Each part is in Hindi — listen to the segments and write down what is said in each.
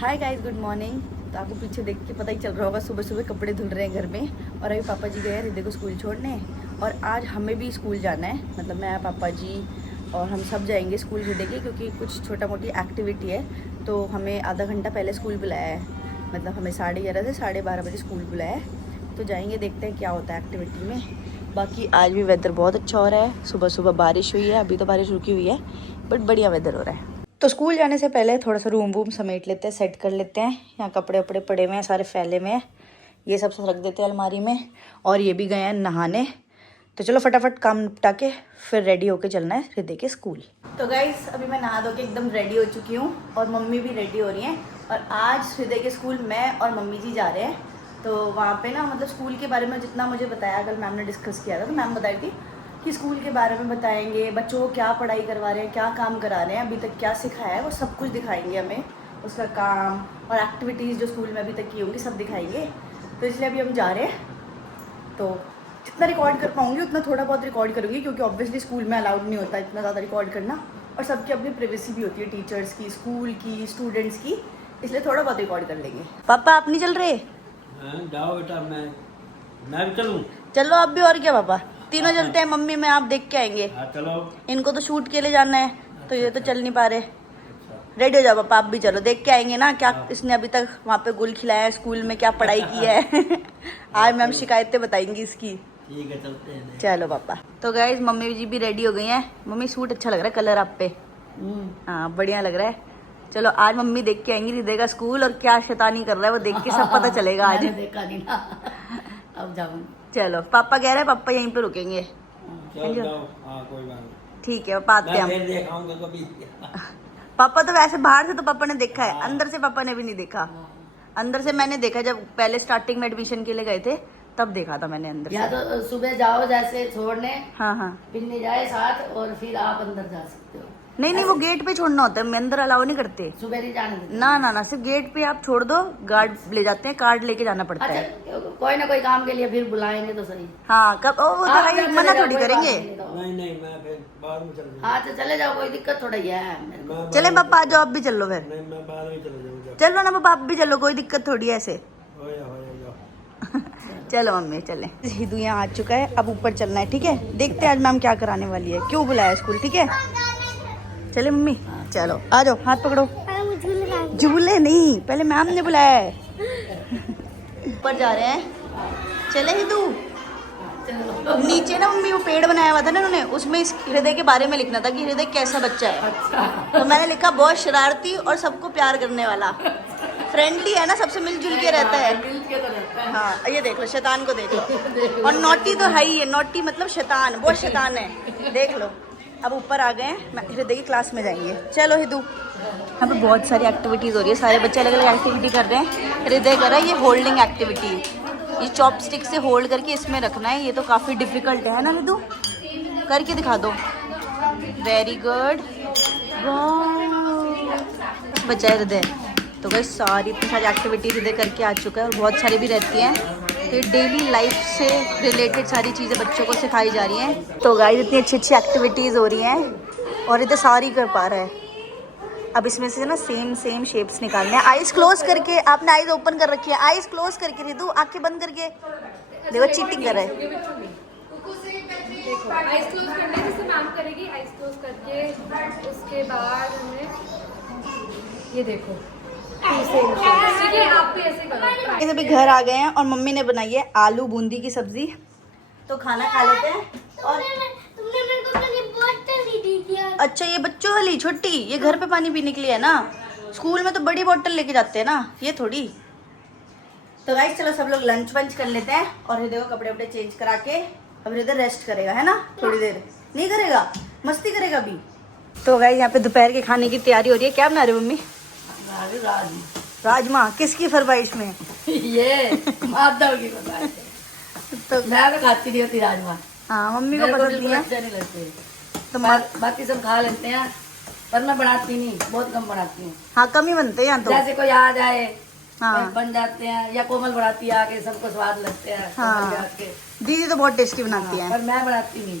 Hi guys, good morning. तो आपको पीछे देख के पता ही चल रहा होगा, सुबह सुबह कपड़े धुल रहे हैं घर में। और अभी पापा जी गए हैं हृदय को स्कूल छोड़ने, और आज हमें भी स्कूल जाना है। मतलब मैं, पापा जी और हम सब जाएंगे स्कूल हृदय के, क्योंकि कुछ छोटा मोटी एक्टिविटी है। तो हमें आधा घंटा पहले स्कूल बुलाया है, मतलब हमें 11:30 से 12:30 बजे स्कूल बुलाया है। तो जाएंगे, देखते हैं क्या होता है एक्टिविटी में। बाकी आज भी वेदर बहुत अच्छा हो रहा है। सुबह सुबह बारिश हुई है, अभी तो बारिश रुकी हुई है, बट बढ़िया वेदर हो रहा है। तो स्कूल जाने से पहले थोड़ा सा रूम वूम समेट लेते हैं, सेट कर लेते हैं। यहाँ कपड़े वपड़े पड़े हुए हैं, सारे फैले हुए हैं, ये सब रख देते हैं अलमारी में। और ये भी गए हैं नहाने। तो चलो फटाफट काम निपटा के फिर रेडी होके चलना है हृदय के स्कूल। तो गाइस, अभी मैं नहा धो के एकदम रेडी हो चुकी हूँ, और मम्मी भी रेडी हो रही हैं। और आज हृदय के स्कूल मैं और मम्मी जी जा रहे हैं। तो वहाँ पे ना, मतलब स्कूल के बारे में जितना मुझे बताया, कल मैम ने डिस्कस किया था, तो मैम बताई थी कि स्कूल के बारे में बताएंगे, बच्चों को क्या पढ़ाई करवा रहे हैं, क्या काम करा रहे हैं, अभी तक क्या सिखाया है, वो सब कुछ दिखाएंगे हमें। उसका काम और एक्टिविटीज़ जो स्कूल में अभी तक की होंगी सब दिखाएंगे। तो इसलिए अभी हम जा रहे हैं। तो जितना रिकॉर्ड कर पाऊँगी उतना थोड़ा बहुत रिकॉर्ड करूँगी, क्योंकि ऑब्वियसली स्कूल में अलाउड नहीं होता इतना ज़्यादा रिकॉर्ड करना। और सबकी अपनी प्राइवेसी भी होती है, टीचर्स की, स्कूल की, स्टूडेंट्स की, इसलिए थोड़ा बहुत रिकॉर्ड कर लेंगे। पापा आप नहीं चल रहे? जाओ बेटा, मैं भी चलूं। चलो आप भी, और क्या पापा, तीनों चलते हैं। मम्मी मैं आप देख के आएंगे। चलो। इनको तो शूट के लिए जाना है, तो ये तो चल नहीं पा रहे। रेडी हो जाओ पापा, आप भी चलो, देख के आएंगे ना क्या इसने अभी तक वहाँ पे गुल खिलाया है, स्कूल में क्या पढ़ाई की है। आज मैम शिकायतें बताएंगी इसकी। ठीक है, चलते हैं। चलो पापा। तो गाइस, मम्मी जी भी रेडी हो गई हैं। मम्मी सूट अच्छा लग रहा है, कलर आप पे। हाँ बढ़िया लग रहा है। चलो आज मम्मी देख के आएंगी हृदय का स्कूल, और क्या शैतानी कर रहा है वो देख के सब पता चलेगा आज। देखा नहीं ना, अब जाऊंगी। चलो पापा कह रहे हैं पापा यहीं पे रुकेंगे। चलो जाओ। हाँ, कोई बात नहीं। ठीक है पापा आते हैं हम। मैं फिर देखाऊंगा कभी। पापा तो वैसे बाहर से तो पापा ने देखा है, अंदर से पापा ने भी नहीं देखा। अंदर से मैंने देखा, जब पहले स्टार्टिंग में एडमिशन के लिए गए थे तब देखा था मैंने अंदर या से। तो सुबह जाओ जैसे छोड़ने, हाँ हाँ, पिन्नी जाए साथ, और फिर आप अंदर जा सकते हो। नहीं नहीं, वो गेट पे छोड़ना होता है, मैं अंदर अलाउ नहीं करते। सुबह नहीं जाने देते। ना ना ना, सिर्फ गेट पे आप छोड़ दो, गार्ड ले जाते हैं, कार्ड लेके जाना पड़ता है। अच्छा, कोई ना कोई काम के लिए फिर बुलाएंगे तो सही। हाँ कब, वो तो आप भाई चले मना जाओ, थोड़ी कोई बात करेंगे। नहीं। नहीं, मैं फिर बाद में चल जाऊंगा। हाँ तो चले जाओ, कोई दिक्कत थोड़ा ही है मेरे को। चले पापा आ जाओ, आप भी चलो फिर। नहीं, मैं बाद में चला जाऊंगा। चलो ना पापा, आप भी चलो, कोई दिक्कत थोड़ी है ऐसे। हो जाओ। चलो मम्मी चले। हिदू यहाँ आ चुका है, अब ऊपर चलना है। ठीक है, देखते हैं आज मैम क्या कराने वाली है, क्यों बुलाया स्कूल। ठीक है चले मम्मी, चलो आ जाओ, हाथ पकड़ो। झूले नहीं, पहले मैम ने बुलाया है। ऊपर जा रहे हैं, चले हिदू। नीचे ना मम्मी वो पेड़ बनाया हुआ था ना उन्होंने, उसमें इस हृदय के बारे में लिखना था कि हृदय कैसा बच्चा है। तो मैंने लिखा बहुत शरारती और सबको प्यार करने वाला, फ्रेंडली है ना, सबसे मिलजुल के रहता है। हाँ ये देख लो, शैतान को देख लो। और नोटी तो है ही है, नोटी मतलब शैतान, बहुत शैतान है, देख लो। अब ऊपर आ गए हैं, हृदय की क्लास में जाएंगे। चलो हिदू। यहाँ पे बहुत सारी एक्टिविटीज़ हो रही है, सारे बच्चे अलग अलग एक्टिविटी कर रहे हैं। हृदय कर रहा है ये होल्डिंग एक्टिविटी, ये चॉपस्टिक से होल्ड करके इसमें रखना है। ये तो काफ़ी डिफिकल्ट है ना हिदू, करके दिखा दो। वेरी गुड, बच्चा है हृदय। तो भाई सारी इतनी सारी एक्टिविटीज हृदय करके आ चुका है, और बहुत सारी भी रहती हैं। ये डेली लाइफ से रिलेटेड सारी चीज़ें बच्चों को सिखाई जा रही हैं। तो गाइस इतनी अच्छी अच्छी एक्टिविटीज़ हो रही हैं, और इधर सारी कर पा रहा है। अब इसमें से ना सेम शेप्स निकालने हैं। आइज क्लोज करके, आपने आइज ओपन कर रखी है, आइज क्लोज करके रिदू, आंखें बंद करके देखो, चीटिंग कर रहा है। आइज क्लोज करना है, जैसे मैम करेगी आइज क्लोज करके, उसके बाद हमें ये देखो, ठीक है आप भी ऐसे करो। इस अभी घर आ गए हैं, और मम्मी ने बनाई है आलू बूंदी की सब्जी। तो खाना खा लेते हैं। और तुमने मेरे को अपनी बोतल ही दी थी यार। अच्छा, ये बच्चों वाली छोटी, ये घर पे पानी पीने के लिए है ना, स्कूल में तो बड़ी बोतल लेके जाते हैं ना, ये थोड़ी। तो गाइस चलो सब लोग लंच वंच कर लेते हैं, और हृदय को कपड़े वपड़े चेंज करा के अब हृदय रेस्ट करेगा, है ना, थोड़ी देर। नहीं करेगा, मस्ती करेगा अभी। तो गाइस यहाँ पे दोपहर के खाने की तैयारी हो रही है। क्या बना रहे हो मम्मी? राजमा। किसकी फरमाइश में? ये माधव की फरमाइश है। तो मैं तो खाती नहीं होती राजमा, हाँ मम्मी को मेरे को पसंद बिल्कुल नहीं है। अच्छे नहीं लगते। तो बाकी सब खा लेते हैं, पर मैं बनाती नहीं, बहुत कम बनाती हूँ। हाँ कम ही बनते हैं यहाँ तो। जैसे कोई आ जाए हाँ बन जाते हैं, या कोमल बनाती है आके, सबको स्वाद लगते हैं। हाँ। कोमल आके। दीदी तो बहुत टेस्टी बनाती हैं। पर मैं बनाती नहीं।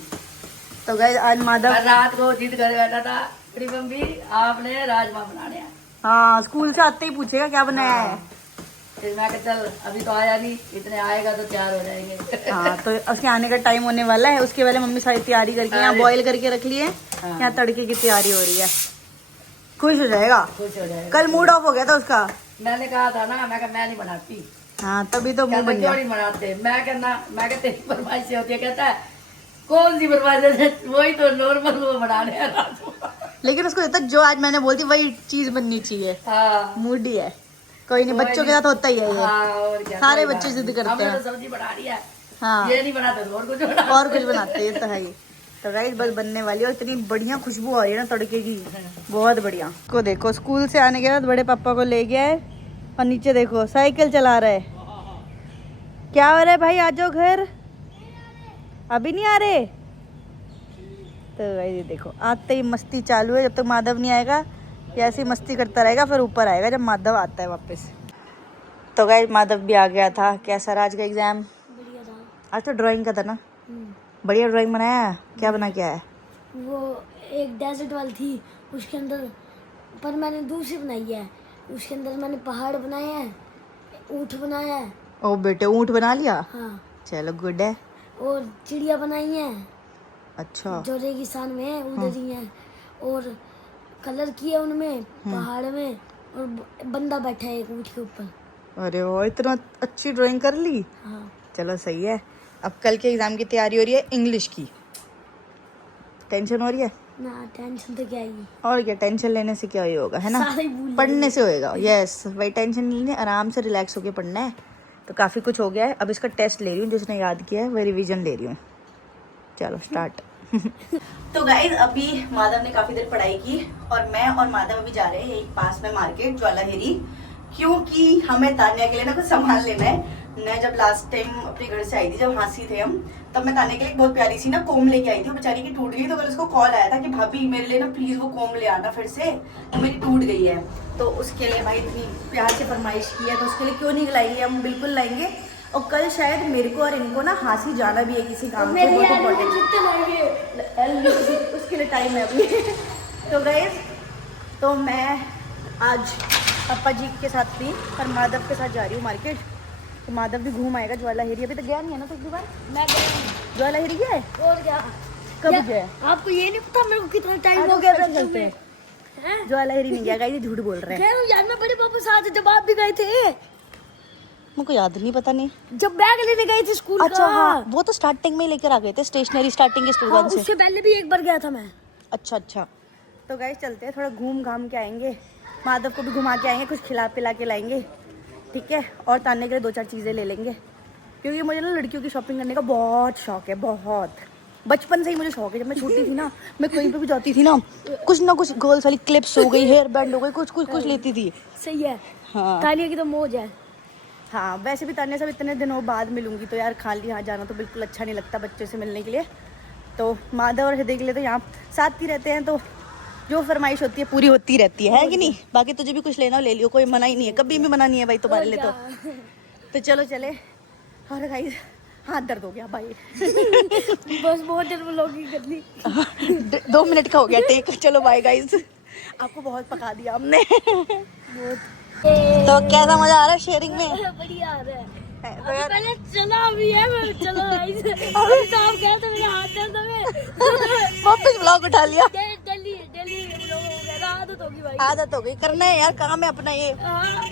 तो गाइस आज माधव और रात को जिद कर बैठा था, मेरी मम्मी आपने राजमा बनाने हैं। हाँ स्कूल से आते ही पूछेगा क्या बनाया है। फिर मैं कहा चल अभी तो आया नहीं, इतने आएगा तो तैयार हो जाएंगे। हाँ तो उसके आने का टाइम होने वाला है, उसके पहले मम्मी सारी तैयारी करके यहाँ बॉईल करके रख लिए, यहाँ तड़के की तैयारी हो रही है। खुश हो जाएगा, खुश हो जाएगा। कल मूड ऑफ हो गया था उसका। मैंने कहा था ना, मैं नहीं बनाती। हाँ तभी तो मुंह कहता बन क्यों गया। नहीं बनाते? मैं कहते तेरी फरमाइश से होती है। कहता है कौन सी फरमाइश है? वही तो नॉर्मल वो बना रहे हैं। लेकिन उसको होता जो आज मैंने बोलती वही चीज बननी चाहिए। हाँ मूड ही है, कोई नहीं, बच्चों के साथ होता ही है ये। हाँ, और क्या, सारे कोई बच्चे बात जिद नहीं। करते हमने हैं। तो सब्जी बना रही है, हाँ ये नहीं बनाते तो और कुछ बना। और कुछ बनाते हैं तो है ही। तो गाइस बस बनने वाली है और इतनी बढ़िया खुशबू आ रही है ना तड़के की, बहुत बढ़िया। को देखो स्कूल से आने के बाद बड़े पापा को ले गया है और नीचे देखो साइकिल चला रहा है। क्या हो रहा है भाई, आ जाओ घर। अभी नहीं आ रहे? तो गाइस ये देखो आते ही मस्ती चालू है। जब तक माधव नहीं आएगा ये ऐसी मस्ती करता रहेगा, फिर ऊपर आएगा जब माधव आता है वापस। तो गाइस माधव भी आ गया था। कैसा रहा आज का एग्जाम? बढ़िया था। आज तो ड्राइंग का था ना, बढ़िया ड्राइंग बनाया। क्या बना के आया? वो एक डेजर्ट वाली थी, उसके अंदर पर मैंने दूसरी बनाई है। उसके अंदर मैंने पहाड़ बनाए हैं, ऊँट बनाया है। ओ बेटे ऊँट बना लिया, हाँ, चलो गुड है। और चिड़िया बनाई है अच्छा जो रेगिस्तान में है उधर ही है, और कलर किए उनमें पहाड़ में, और बंदा बैठा है एक ऊँट के ऊपर। अरे वो इतना अच्छी ड्राइंग कर ली। हाँ चलो सही है। अब कल के एग्जाम की तैयारी हो रही है इंग्लिश की। टेंशन हो रही है? ना टेंशन तो क्या ही, और क्या, टेंशन लेने से क्या ही होगा, है ना? सारे भूल पढ़ने से होएगा। यस भाई, टेंशन नहीं लेनी, आराम से रिलैक्स होके पढ़ना है। तो काफ़ी कुछ हो गया है, अब इसका टेस्ट ले रही हूँ। जिसने याद किया है वही रिवीजन ले रही हूँ। चलो स्टार्ट। तो गाइज अभी माधव ने काफ़ी देर पढ़ाई की और मैं और माधव अभी जा रहे हैं एक पास में मार्केट ज्वालाहेरी, क्योंकि हमें तान्या के लिए ना कुछ सामान लेना है। मैं जब लास्ट टाइम अपने घर से आई थी, जब हाँसी थे हम, तब मैं तान्या के लिए एक बहुत प्यारी सी ना कोम लेके आई थी। वो बेचारी की टूट गई, तो कल उसको कॉल आया था कि भाभी मेरे लिए ना प्लीज वो कोम ले आना फिर से, वो मेरी टूट गई है। तो उसके लिए भाई इतनी प्यार से फरमाइश की है, तो उसके लिए क्यों नहीं लाएंगे, हम बिल्कुल लाएंगे। और कल शायद मेरे को और इनको ना हाँसी जाना भी है किसी काम से, बहुत इम्पोर्टेंट, उसके लिए टाइम है अभी। तो गाइज तो मैं आज पापा जी के साथ भी और माधव के साथ जा रही हूँ मार्केट। तो माधव भी घूम आएगा ज्वालाहेरी। अभी तक गया नहीं है ना तो दुकान? मैं गया ज्वालाहेरी गया है? और क्या, कब गया? आपको ये नहीं पता मेरे को कितना टाइम आज हो गया था चलते चलते हैं। ज्वालाहेरी नहीं गया गाइस, ये झूठ बोल रहे हैं। कह रहा हूँ यार, मैं बड़े पापा साथ जब आप भी गए थे, मुझको याद नहीं, पता नहीं। जब बैग लेने गए थे स्कूल अच्छा का। हाँ, वो तो स्टार्टिंग में ही लेकर आ गए थे, स्टेशनरी स्टार्टिंग के स्कूल हाँ, से। उससे पहले भी एक बार गया था मैं। अच्छा अच्छा। तो गाइस चलते हैं, थोड़ा घूम घाम के आएंगे, माधव को भी घुमा के आएंगे, कुछ खिला पिला के लाएंगे, ठीक है। और तान्या के लिए 2-4 चीज़ें ले लेंगे, क्योंकि मुझे ना लड़कियों की शॉपिंग करने का बहुत शौक है, बहुत। बचपन से ही मुझे शौक है। जब मैं छोटी थी ना, मैं कहीं पे भी जाती थी ना कुछ गर्ल्स वाली क्लिप्स हो गई, हेयर बैंड हो गई, कुछ लेती थी। सही है। हाँ तानिया की तो मौज है। हाँ, वैसे भी तान्या सब इतने दिनों बाद मिलूंगी तो यार खाली हाथ जाना तो बिल्कुल अच्छा नहीं लगता बच्चों से मिलने के लिए। तो माधव और हृदय के लिए तो यहाँ साथ ही रहते हैं, तो जो फरमाइश होती है पूरी होती रहती है कि नहीं? बाकी तुझे भी कुछ लेना हो ले लियो, कोई मना ही नहीं है, कभी भी मना नहीं है भाई तुम्हारे लिए। तो चलो चले। और गाइस हाथ दर्द हो गया भाई। बस बहुत देर में व्लॉगिंग कर ली। 2 मिनट का हो गया टेक। चलो बाय गाइस, आपको बहुत पका दिया हमने। तो कैसा मजा आ रहा है शेयरिंग में? बढ़िया आ रहा है। तो यार पहले चला भी है, मैं चलो गाइस। अभी तो आप गए थे, मेरे हाथ दर्द हो गए। वापस ब्लॉग उठा लिया। डेली व्लॉग हो गया, आदत होगी भाई। आदत हो गई, करना है यार, काम है अपना ये,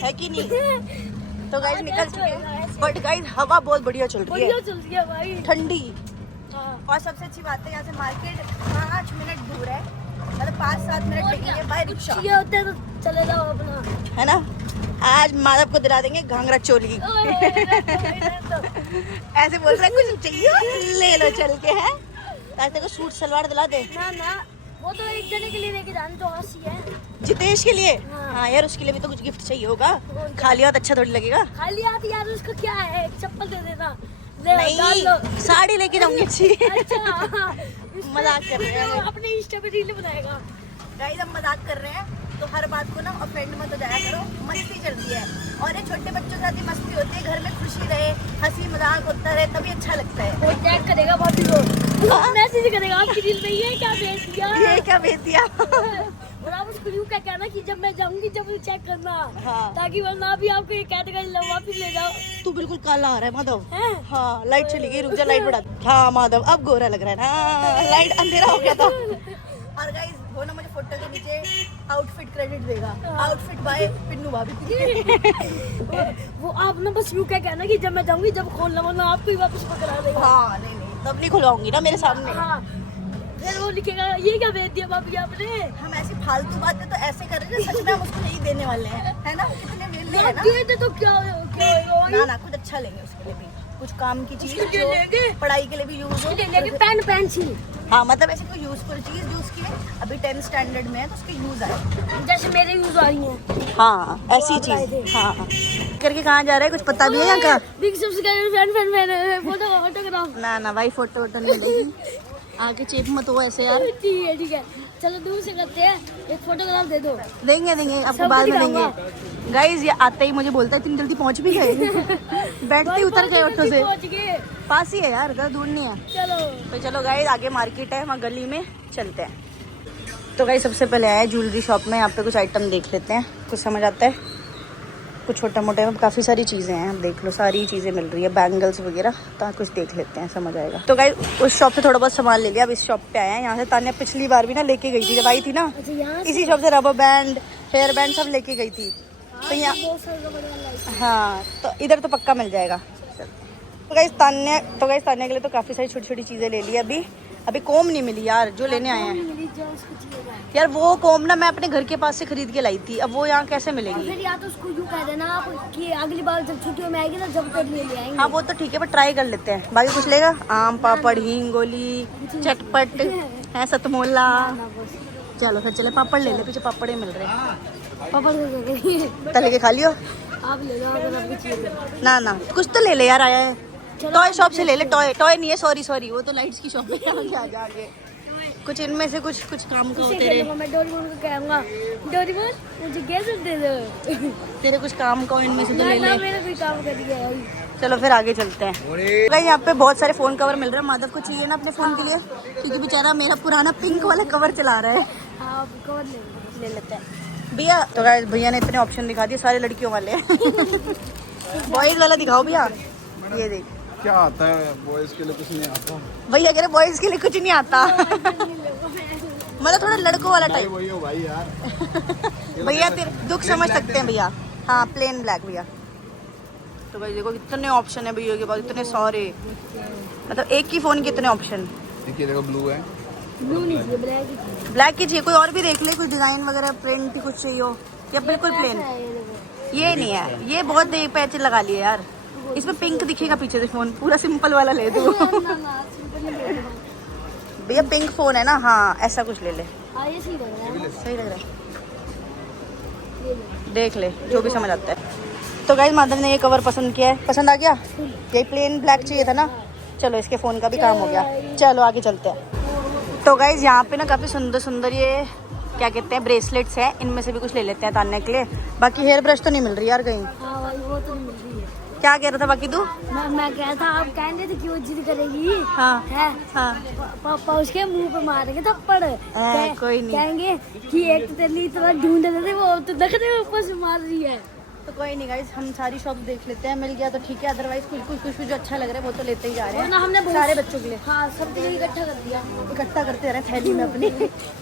है कि नहीं? तो गाइस निकल चुके हैं, बट गाइस हवा बहुत बढ़िया चल रही है, बढ़िया चल रही है भाई, ठंडी। हाँ। और सबसे अच्छी बात है यहाँ से मार्केट 5 मिनट दूर है, मतलब 5-7 मिनट लगेंगे बाय रिक्शा, ये होते तो चले जाओ अपना, है ना? आज माधव को दिला देंगे घाघरा चोली। ऐसे बोल रहे हैं कुछ चाहिए ले लो चल के, है ताकि को सूट सलवार दिला दे। ना वो तो एक जने के लिए लेके जाने तो हंसी है। जितेश के लिए? हाँ। हाँ यार, उसके लिए भी तो कुछ गिफ्ट चाहिए होगा, खाली हाथ अच्छा थोड़ी लगेगा। खाली हाथ यार, उसका क्या है, एक चप्पल दे देना, ले डाल नहीं, लो। साड़ी लेके जाऊंगी अच्छी। अच्छा मजाक कर रहे हैं। अपने इंस्टा पे रील बनाएगा। गाइस हम मजाक कर रहे हैं, तो हर बात को ना ऑफेंड मत हो जाया करो, मस्ती चलती है। और ये छोटे बच्चों के साथ ही मस्ती होती है, घर में खुशी रहे, हंसी मजाक होता रहे, तभी अच्छा लगता है। वो टैग करेगा भाभी को, मैसेज करेगा आपकी रील में, ये क्या भेज दिया, ये क्या भेज दिया? बराबर उसको यूं क्या कहना कि जब मैं जाऊंगी जब चेक करना, हाँ। ताकि वरना भी आपको ये कैटेगरी वापस ले जाओ। तू बिल्कुल काला आ रहा है माधव। हैं? हाँ लाइट चली गई, रुक जा लाइट बढ़ा। हाँ माधव अब गोरा लग रहा है ना, लाइट अंधेरा हो गया था। और गाइस वो ना मुझे फोटो के नीचे आउटफिट क्रेडिट देगा, आउटफिट बाय पिन्नू भाभी। वो आप ना बस यूं क्या कहना कि जब मैं जाऊंगी जब खोलना, वरना आपको ही वापस पकड़ा देगा। हाँ नहीं नहीं तब नहीं खुलवाऊंगी ना मेरे सामने। हाँ, फिर वो लिखेगा ये क्या भेज दिया भाभी आपने। हम ऐसी फालतू बातें तो ऐसे कर रहे हैं, सच में हम उसको नहीं देने वाले हैं, है ना? कितने वेले हैं ना। दे दे तो क्या होगा? ना ना कुछ अच्छा लेंगे उसके लिए भी, कुछ काम की चीज उसके लिए जो लेंगे? पढ़ाई के लिए भी यूज हो। ले लेंगे पेन पेंसिल, हाँ मतलब ऐसी कोई यूजफुल चीज जो उसकी अभी 10th स्टैंडर्ड में है तो उसके यूज आए। जैसे मेरे यूज आ रही है। हाँ ऐसी चीज। हाँ करके कहाँ जा रहा है कुछ पता भी है यहाँ का? Big subscriber fan photo autograph. ना ना भाई फोटो वोटो नहीं लेगी, आगे चेप मत हो ऐसे यार। ठीक है चलो दूर से करते हैं, एक फोटोग्राफ दे दो। देंगे देंगे आपको सबको बाद में दिखाऊंगा। देंगे। गाइज ये आते ही मुझे बोलता है इतनी जल्दी पहुंच भी गए। बैठते ही उतर गए ऑटो से, पहुंच गए। पास ही है यार, ज़्यादा दूर नहीं है। चलो तो चलो गाइज आगे मार्केट है, वहाँ गली में चलते हैं। तो गाइज सबसे पहले आया ज्वेलरी शॉप में, यहाँ पे कुछ आइटम देख लेते हैं, कुछ समझ आता है। कुछ छोटा मोटा है, काफ़ी सारी चीज़ें हैं, देख लो सारी चीज़ें मिल रही है, बैंगल्स वगैरह। तो कुछ देख लेते हैं, समझ आएगा। तो गाइज उस शॉप से थोड़ा बहुत सामान ले लिया, अब इस शॉप पे आया है। यहाँ से तान्या पिछली बार भी ना लेके गई थी जब आई थी ना, अच्छा यहाँ इसी शॉप से रबर बैंड, हेयर बैंड सब लेके गई थी। तो यहाँ बहुत सारे रबड़ वाला है। हाँ तो इधर तो पक्का मिल जाएगा। तो गाइस तान्या के लिए तो काफ़ी सारी छोटी छोटी चीज़ें ले ली। अभी कोम नहीं मिली यार, जो लेने आए हैं मिली जो उसको चाहिए। यार। वो कोम ना मैं अपने घर के पास से खरीद के लाई थी, अब वो यहाँ कैसे और मिलेगी? फिर या तो उसको यूँ कह देना आप कि अगली बार जब छुट्टियों में आएगी ना जब कर ले आएंगे। हाँ वो तो ठीक है, पर ट्राई कर लेते हैं। बाकी कुछ लेगा? आम पापड़, हिंगोली, चटपट है, सतमोला। ना बस चलो फिर चले, पापड़ ले ले, पीछे पापड़ ही मिल रहे हैं। पापड़ को क्या करिए? तले के खा लियो। आप ले लो अगर आपको चाहिए। ना ना कुछ तो ले ले यार, आया है टॉय शॉप से ले ले। टॉय नहीं है, सॉरी वो तो लाइट्स की शॉप है। आगे आगे कुछ इनमें से कुछ काम का हो तेरे, मैं डोरेमोन को कहूँगा डोरेमोन मुझे गैजेट दे दो। तेरे कुछ काम का हो इनमें से तो ना ले ना ले। मेरा कोई काम कर दिया। चलो फिर आगे चलते हैं। भाई यहाँ पे बहुत सारे फोन कवर मिल रहे हैं, माधव को चाहिए ना अपने फोन के लिए, क्योंकि बेचारा मेरा पुराना पिंक वाला कवर चला रहा है। हाँ आप कवर ले ले लेते हैं भैया। तो गाइस भैया ने इतने ऑप्शन दिखा दिए, सारे लड़कियों वाले हैं। बॉयज वाला दिखाओ भैया, ये देख। क्या आता है बॉयज के लिए? कुछ नहीं आता। भैया कह रहे बॉयज के लिए कुछ नहीं आता। मतलब थोड़ा लड़कों वाला टाइप। वही हो भाई यार। भैया तेरे दुख समझ सकते हैं भैया। हाँ प्लेन ब्लैक भैया। तो भाई देखो कितने ऑप्शन है भैया के पास, इतने सारे, मतलब एक ही फोन के इतने ऑप्शन। देखिए देखो ब्लू है। ब्लू नहीं चाहिए ब्लैक ही चाहिए। ब्लैक की चाहिए, कोई और भी देख ले, कुछ डिजाइन वगैरह प्रिंट ही कुछ चाहिए हो, या बिल्कुल प्लेन? ये नहीं है, ये बहुत पैच लगा लिए यार। इसमें पिंक दिखेगा पीछे से फोन, पूरा सिंपल वाला ले दो। भैया पिंक फोन है ना, हाँ ऐसा कुछ ले ले, हाँ ये सही लग रहा है। सही लग रहा है, देख ले जो भी समझ आता है। तो गाइस माधव ने ये कवर पसंद किया है, पसंद आ गया? यही प्लेन ब्लैक चाहिए था ना, चलो इसके फ़ोन का भी काम हो गया। चलो आगे चलते हैं। तो गाइस यहाँ पे ना काफ़ी सुंदर सुंदर ये क्या कहते हैं ब्रेसलेट्स हैं, इनमें से भी कुछ ले लेते हैं तान्या के लिए। बाकी हेयर ब्रश तो नहीं मिल रही यार कहीं। हाँ भाई वो तो नहीं मिल रही है। क्या कह रहा था बाकी तू? मैं कह था आप कह रहे थे कि वो जिद करेगी। हाँ है हाँ पापा उसके मुंह पे मारेंगे थप्पड़। कोई नहीं। कहेंगे कि एक तेरी इतना ढूंढ रहे थे, वो तो देख रहे ऊपर से मार रही है। तो कोई नहीं गाइस, हम सारी शॉप देख लेते हैं, मिल गया तो ठीक है, अदरवाइज कुछ जो अच्छा लग रहा है वो तो लेते ही जा रहे हैं। ना हमने सारे बच्चों के लिए हाँ सब जगह इकट्ठा कर दिया। इकट्ठा करते रहे थैली में अपनी।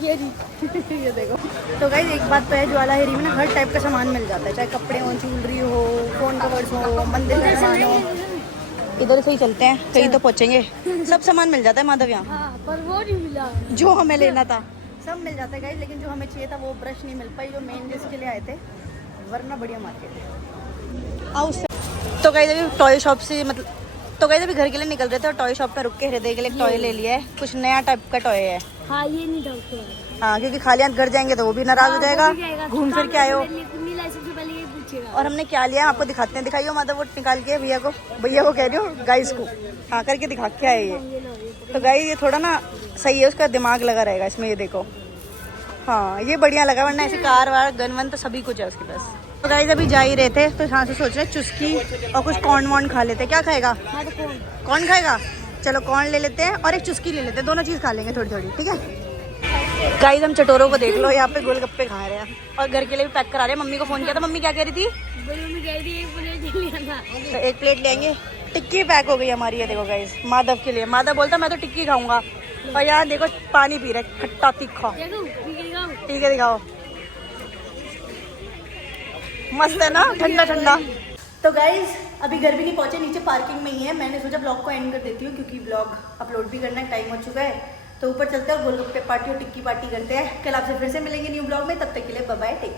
ये नहीं ये देखो। तो गाइस एक बात तो है, ज्वाला हेरी में ना हर टाइप का सामान मिल जाता है, चाहे कपड़े हो, ज्वेलरी हो, फोन कवर्स हो, मंदिर का सामान हो। इधर से ही चलते हैं, कहीं तो पहुंचेंगे। सब सामान मिल जाता है माधव यहाँ, हाँ पर वो नहीं मिला जो हमें लेना था सब मिल जाता है गाइस, लेकिन जो हमें चाहिए था वो ब्रश नहीं मिल पाई, जो मेन जिसके लिए आए थे, वरना बढ़िया मार्केट है। आओ तो गाइस अभी टॉय शॉप से मतलब तो गाइस अभी घर के लिए निकल रहे थे और टॉय शॉप पे रुक के हृदय के लिए एक टॉय ले लिया है, कुछ नया टाइप का टॉय है। हाँ ये नहीं डालते। हाँ क्योंकि खाली हाथ घर जाएंगे तो वो भी नाराज हो जाएगा, घूम फिर के आयो। सबसे पहले ये पूछेगा। और हमने क्या लिया आपको दिखाते हैं, दिखाइयो माधव वो निकाल के भैया को कह रही हो गाइस को, हाँ करके दिखा के आए ये। तो गाइस ये थोड़ा ना सही है, उसका दिमाग लगा रहेगा इसमें, ये देखो। हाँ ये बढ़िया लगा, वरना ऐसे कार वार गन वन तो सभी कुछ है उसके पास। तो गाइस अभी जा ही रहे थे तो यहाँ से सोच रहे चुस्की और कुछ कॉर्न वॉर्न खा लेते। क्या खाएगा? कौन खाएगा? चलो कॉर्न ले लेते हैं और एक चुस्की ले लेते हैं, दोनों चीज़ खा लेंगे थोड़ी थोड़ी, ठीक है। गाइस हम चटोरों को देख लो, यहाँ पे गोलगप्पे खा रहे हैं और घर के लिए भी पैक करा रहे हैं। मम्मी को फोन किया था, मम्मी क्या कह रही थी? मम्मी कह रही एक प्लेट लिया था। तो 1 प्लेट लेंगे। टिक्की पैक हो गई हमारी, ये देखो गाइस माधव के लिए। माधव बोलता मैं तो टिक्की खाऊंगा और यहाँ देखो पानी पी रहे खट्टा तीखा। ठीक है दिखाओ, मस्त है ना, ठंडा ठंडा। तो गाइज अभी घर भी नहीं पहुंचे, नीचे पार्किंग में ही है। मैंने सोचा ब्लॉग को एंड कर देती हूँ क्योंकि ब्लॉग अपलोड भी करना है, टाइम हो चुका है। तो ऊपर चलते हैं, गोलगप्पे पार्टी और टिक्की पार्टी करते हैं। कल आपसे फिर से मिलेंगे न्यू ब्लॉग में, तब तक के लिए बाय बाय, टेक।